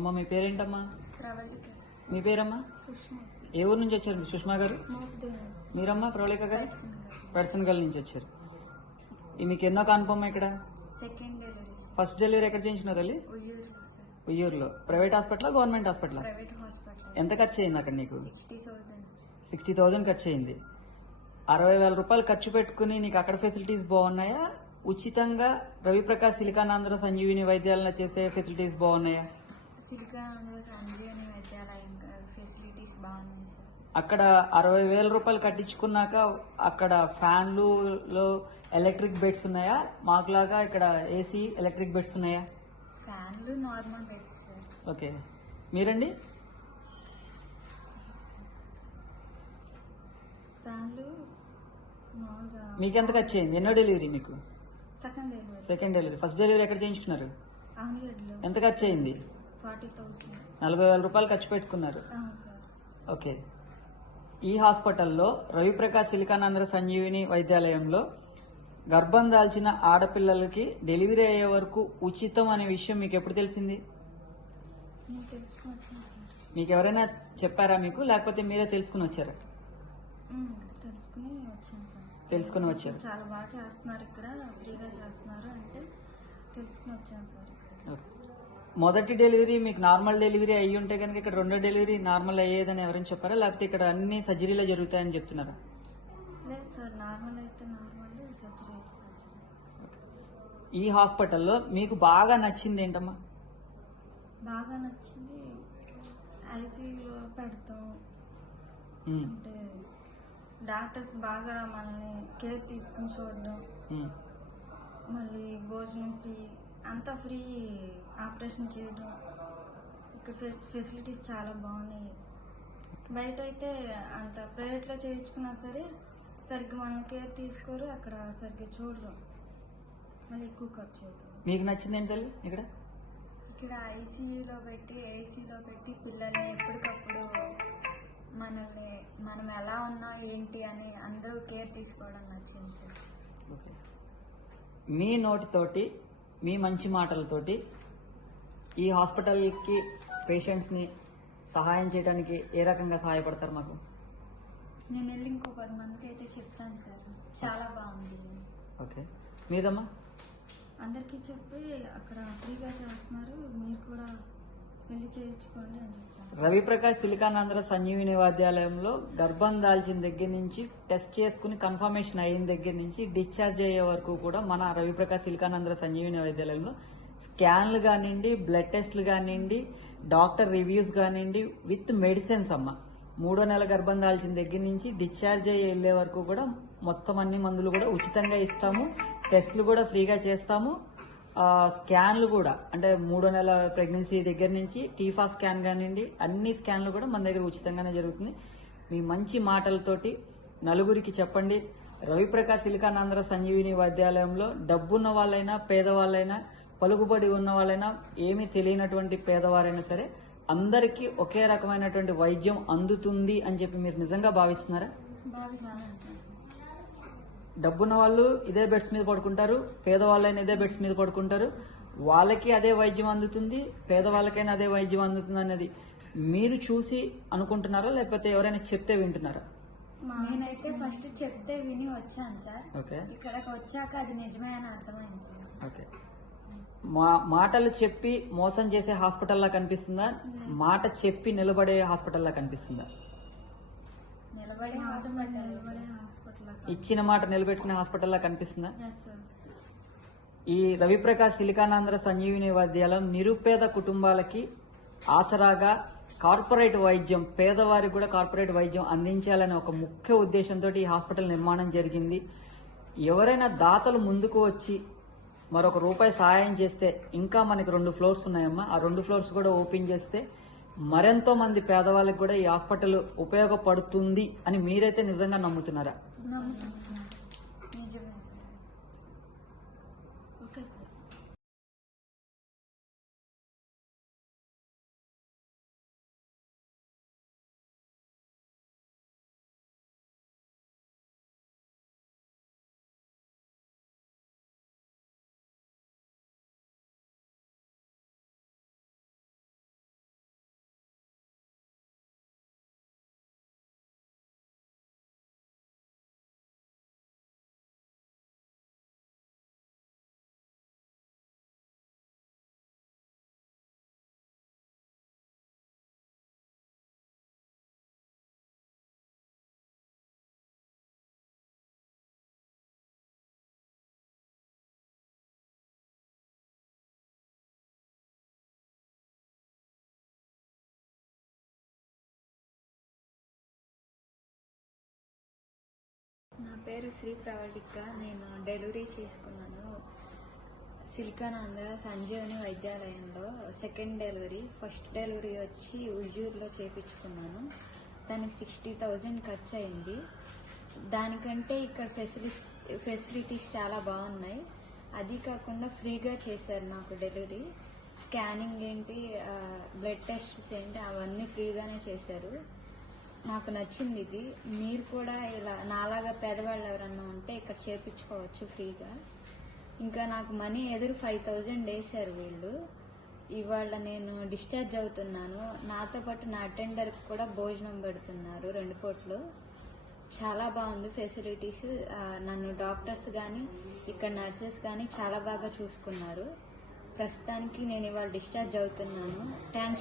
అమ్మ మీ పేరేంటమ్మా? ప్రవళిక. మీ పేరమ్మా? సుష్మా. ఏ ఊరు నుంచి వచ్చారు సుష్మా గారు? మోగ్దేవ్స్. మీరమ్మా ప్రవళిక గారు? పట్సంగల్. పర్సనగల్ నుంచి వచ్చారు. మీకు ఎన్నో కన్ఫర్మ్ ఇక్కడ? Second delivery sir. First delivery ఎక్కడ చేయించినారు తల్లి? ఉయ్యూరులో సార్. ఉయ్యూరులో. Private hospital government hospital? Private hospital. ఎంత ఖర్చు అయింది అక్కడ నీకు? 60,000. 60,000 ఖర్చు అయింది. 60,000 రూపాయలు ఖర్చు పెట్టుకుని నీకు అక్కడ ఫెసిలిటీస్ బాగున్నాయా? ఉచితంగా రవిప్రకాష్ సిలికానాంధ్ర సంజీవిని వైద్యాలయం చేసే ఫెసిలిటీస్ బాగున్నాయా? సిలికానాంధ్ర సంజీవని వైద్యాలయం ఫెసిలిటీస్ బాగున్నాయి సార్. అక్కడ 60,000 రూపాయలు కట్టించుకున్నాక అక్కడ ఫ్యాన్లు లో ఎలక్ట్రిక్ బెడ్స్ ఉన్నాయా? మాకులాగా ఇక్కడ ఏసీ ఎలక్ట్రిక్ బెడ్స్ ఉన్నాయా? ఫ్యాన్లు నార్మల్ బెడ్స్ సార్. ఓకే. మీరండి? ఫ్యాన్లు మామూలుగా. మీకు ఎంత ఖర్చు అయింది? ఎన్నో డెలివరీ మీకు? Second delivery. Second delivery. First delivery ఎక్కడ చేయించుకున్నారు? ఆనగడ్లో. ఎంత ఖర్చు అయింది? 40,000. 40,000 రూపాయలు ఖర్చు పెట్టుకున్నారు. అవును సార్. ఓకే. ఈ హాస్పిటల్లో రవిప్రకాష్ సిలికానాంధ్ర సంజీవిని వైద్యాలయంలో గర్భం దాల్చిన ఆడపిల్లలకి డెలివరీ అయ్యే వరకు ఉచితం అనే విషయం మీకు ఎప్పుడు తెలిసింది? నేను తెలుసుకుని వచ్చాను సార్. మీకు ఎవరైనా చెప్పారా మీకు, లేకపోతే మీరే తెలుసుకుని వచ్చారా? తెలుసుకుని వచ్చాను సార్. తెలుసుకుని వచ్చారు. చాలా బాగా చేస్తున్నారు ఇక్కడ, ఫ్రీగా చేస్తున్నారు అంటే తెలుసుకుని వచ్చాను సార్ ఇక్కడ. ఓకే. మొదటి డెలివరీ మీకు నార్మల్ డెలివరీ అయ్యి ఉంటే కనుక ఇక్కడ రెండో డెలివరీ నార్మల్ అయ్యేదని ఎవరైనా చెప్పారా, లేకపోతే ఇక్కడ అన్ని సర్జరీలో జరుగుతాయని చెప్తున్నారా? లేదు సార్, నార్మల్ అయితే నార్మల్, సర్జరీ అయితే సర్జరీ. ఈ హాస్పిటల్లో మీకు బాగా నచ్చింది ఏంటమ్మా? బాగా నచ్చింది ఐసీయూలో పెడతాం అంటే డాక్టర్స్ బాగా మనల్ని కేర్ తీసుకుని చూడడం, మళ్ళీ భోజనం ఫ్రీ, అంతా ఫ్రీ, ఆపరేషన్ చేయడం, ఇక్కడ ఫెసిలిటీస్ చాలా బాగున్నాయి. బయట అయితే అంత ప్రైవేట్లో చేయించుకున్నా సరే సరిగ్గా మనం కేర్ తీసుకోరు, అక్కడ సరిగ్గా చూడరు, మళ్ళీ ఎక్కువ ఖర్చు అవుతుంది. మీకు నచ్చింది ఏంటి తల్లి ఇక్కడ? ఇక్కడ ఐసీయూలో పెట్టి ఏసీలో పెట్టి పిల్లల్ని ఎప్పటికప్పుడు మనల్ని మనం ఎలా ఉన్నా ఏంటి అని అందరూ కేర్ తీసుకోవడం నచ్చింది సార్. ఓకే. మీ నోటితోటి మీ మంచి మాటలతోటి ఈ హాస్పిటల్కి పేషెంట్స్ని సహాయం చేయడానికి ఏ రకంగా సహాయపడతారు మాకు? నేను వెళ్ళి ఇంకో 10 మందికి అయితే చెప్తాను సార్, చాలా బాగుంది. ఓకే. మీదమ్మా? అందరికీ చెప్పి అక్కడ ఫ్రీగా చేస్తున్నారు, మీరు కూడా వెళ్ళి చేయించుకోండి అని చెప్తాను. రవిప్రకాష్ సిలికానాంధ్ర సంజీవిని వైద్యాలయంలో గర్భం దాల్చిన దగ్గర నుంచి టెస్ట్ చేసుకుని కన్ఫర్మేషన్ అయిన దగ్గర నుంచి డిశ్చార్జ్ అయ్యే వరకు కూడా మన రవిప్రకాష్ సిలికానాంధ్ర సంజీవిని వైద్యాలయంలో స్కాన్లు కానివ్వండి, బ్లడ్ టెస్ట్లు కానివ్వండి, డాక్టర్ రివ్యూస్ కానివ్వండి, విత్ మెడిసిన్స్ అమ్మ. 3వ నెల గర్భం దాల్చిన దగ్గర నుంచి డిశ్చార్జ్ అయ్యి వెళ్లే వరకు కూడా మొత్తం అన్ని మందులు కూడా ఉచితంగా ఇస్తాము, టెస్ట్లు కూడా ఫ్రీగా చేస్తాము, స్కాన్లు కూడా అంటే 3వ నెల ప్రెగ్నెన్సీ దగ్గర నుంచి టీఫా స్కాన్ కానివ్వండి, అన్ని స్కాన్లు కూడా మన దగ్గర ఉచితంగానే జరుగుతుంది. మీ మంచి మాటలతోటి నలుగురికి చెప్పండి. రవిప్రకాష్ సిలికానాంధ్ర సంజీవిని వైద్యాలయంలో డబ్బున్న వాళ్ళైనా పేదవాళ్ళైనా పలుకుబడి ఉన్న వాళ్ళైనా ఏమీ తెలియనటువంటి పేదవారైనా సరే అందరికీ ఒకే రకమైనటువంటి వైద్యం అందుతుంది అని చెప్పి మీరు నిజంగా భావిస్తున్నారా? డబ్బున్న వాళ్ళు ఇదే బెడ్స్ మీద పడుకుంటారు, పేదవాళ్ళైనా ఇదే బెడ్స్ మీద పడుకుంటారు, వాళ్ళకి అదే వైద్యం అందుతుంది, పేదవాళ్ళకైనా అదే వైద్యం అందుతుంది అనేది మీరు చూసి అనుకుంటున్నారా, లేకపోతే ఎవరైనా చెప్తే వింటున్నారా? నేనైతే ఫస్ట్ చెప్తే విని వచ్చాను సార్. ఓకే. ఇక్కడికి వచ్చాక అది నిజమే అని అర్థమైంది సార్. ఓకే. మాటలు చెప్పి మోసం చేసే హాస్పిటల్లా కనిపిస్తుందా, మాట చెప్పి నిలబడే హాస్పిటల్లా కనిపిస్తుందా? నిలబడే హాస్పిటల్, ఇచ్చిన మాట నిలబెట్టుకునే హాస్పిటల్లా కనిపిస్తుందా? Yes sir. ఈ రవిప్రకాష్ సిలికానాంధ్ర సంజీవిని వైద్యాలయం నిరుపేద కుటుంబాలకి ఆసరాగా కార్పొరేట్ వైద్యం, పేదవారికి కూడా కార్పొరేట్ వైద్యం అందించాలనే ఒక ముఖ్య ఉద్దేశంతో ఈ హాస్పిటల్ నిర్మాణం జరిగింది. ఎవరైనా దాతలు ముందుకు వచ్చి మరొక రూపాయి సహాయం చేస్తే, ఇంకా మనకి 2 ఫ్లోర్స్ ఉన్నాయమ్మా, ఆ 2 ఫ్లోర్స్ కూడా ఓపెన్ చేస్తే మరెంతో మంది పేదవాళ్ళకి కూడా ఈ హాస్పిటల్ ఉపయోగపడుతుంది అని మీరైతే నిజంగా నమ్ముతున్నారా? నమ్ముతున్నాను. పేరు శ్రీ ప్రవళిక. నేను డెలివరీ చేసుకున్నాను సిలికానాంధ్ర సంజీవని వైద్యాలయంలో. సెకండ్ డెలివరీ, ఫస్ట్ డెలివరీ వచ్చి ఉజ్జూరులో చేయించుకున్నాను. దానికి 60,000 ఖర్చు అయింది. దానికంటే ఇక్కడ ఫెసిలిటీస్ చాలా బాగున్నాయి. అది కాకుండా ఫ్రీగా చేశారు నాకు డెలివరీ. స్కానింగ్ ఏంటి, బ్లడ్ టెస్ట్స్ ఏంటి, అవన్నీ ఫ్రీగానే చేశారు. నాకు నచ్చింది ఇది. మీరు కూడా ఇలా నాలాగా పేదవాళ్ళు ఎవరన్నా ఉంటే ఇక్కడ చేయించుకోవచ్చు ఫ్రీగా. ఇంకా నాకు మనీ ఎదురు 5,000 వేశారు వీళ్ళు. ఇవాళ నేను డిశ్చార్జ్ అవుతున్నాను. నాతో పాటు నా అటెండర్కి కూడా భోజనం పెడుతున్నారు 2 పూటలు. చాలా బాగుంది ఫెసిలిటీస్. నన్ను డాక్టర్స్ కానీ ఇక్కడ నర్సెస్ కానీ చాలా బాగా చూసుకున్నారు. ప్రస్తుతానికి నేను ఇవాళ డిశ్చార్జ్ అవుతున్నాను. థ్యాంక్స్.